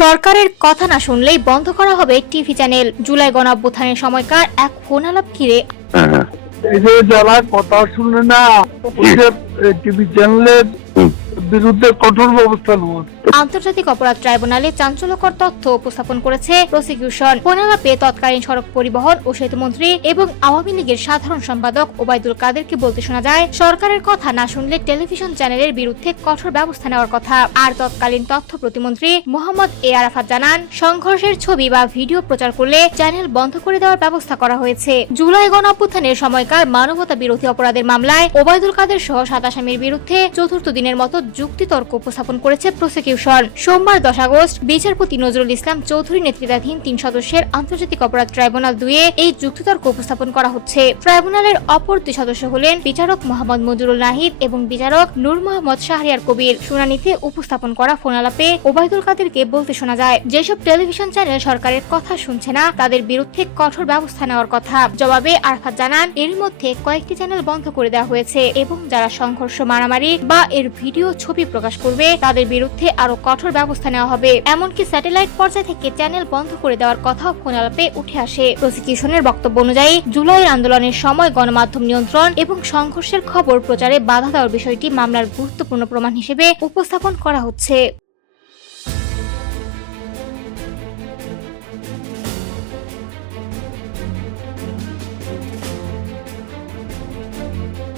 সরকারের কথা না শুনলেই বন্ধ করা হবে টিভি চ্যানেল। জুলাই গণঅভ্যুত্থানের সময়কার এক ফোনালাপ ঘিরে এই যে যারা কথা শুনে না ওদের টিভি চ্যানেলের বিরুদ্ধে কঠোর ব্যবস্থা নেওয়া। আন্তর্জাতিক অপরাধ ট্রাইব্যুনালে চাঞ্চল্যকর তথ্য উপস্থাপন করেছে প্রসিকিউশন। ফোনালাপে তৎকালীন সড়ক পরিবহন ও সেতুমন্ত্রী এবং আওয়ামী লীগের সাধারণ সম্পাদক ওবায়দুল কাদেরকে বলতে শোনা যায়, সরকারের কথা না শুনলে টেলিভিশন চ্যানেলের বিরুদ্ধে কঠোর ব্যবস্থা নেওয়ার কথা। আর তৎকালীন তথ্য প্রতিমন্ত্রী মোহাম্মদ এ আরাফাত জানান, সংঘর্ষের ছবি বা ভিডিও প্রচার করলে চ্যানেল বন্ধ করে দেওয়ার ব্যবস্থা করা হয়েছে। জুলাই গণঅভ্যুত্থানের সময়কার মানবতা বিরোধী অপরাধের মামলায় ওবায়দুল কাদের সহ 7 আসামির বিরুদ্ধে চতুর্থ দিনের মতো যুক্তিতর্ক উপস্থাপন করেছে প্রসিকিউশন। সোমবার 10 আগস্ট বিচারপতি নজরুল ইসলাম চৌধুরী নেতৃত্বাধীন 3 সদস্যের আন্তর্জাতিক অপরাধ ট্রাইব্যুনাল 2-এ এই যুক্তিতর্ক উপস্থাপন করা হচ্ছে। ট্রাইব্যুনালের অপর 2 সদস্য হলেন বিচারক মোহাম্মদ মঞ্জুরুল নাহিদ এবং বিচারক নূর মোহাম্মদ শাহরিয়ার কবির। শুনানিতে উপস্থাপন করা ফোনালাপে ওবায়দুল কাদেরকে বলতে শোনা যায়, যেসব টেলিভিশন চ্যানেল সরকারের কথা শুনছে না তাদের বিরুদ্ধে কঠোর ব্যবস্থা নেওয়ার কথা। জবাবে আরাফাত জানান, এর মধ্যে কয়েকটি চ্যানেল বন্ধ করে দেওয়া হয়েছে এবং যারা সংঘর্ষ, মারামারি বা এর ভিডিও ছবি প্রকাশ করবে তাদের বিরুদ্ধে আরো কঠোর ব্যবস্থা নেওয়া হবে। এমনকি স্যাটেলাইট পর্যায় থেকে চ্যানেল বন্ধ করে দেওয়ার কথাও ফোনালাপে উঠে আসে। প্রসিকিউশনের বক্তব্য অনুযায়ী জুলাইয়ের আন্দোলনের সময় গণমাধ্যম নিয়ন্ত্রণ এবং সংঘর্ষের খবর প্রচারে বাধা দেওয়ার বিষয়টি মামলার গুরুত্বপূর্ণ প্রমাণ হিসেবে উপস্থাপন করা হচ্ছে।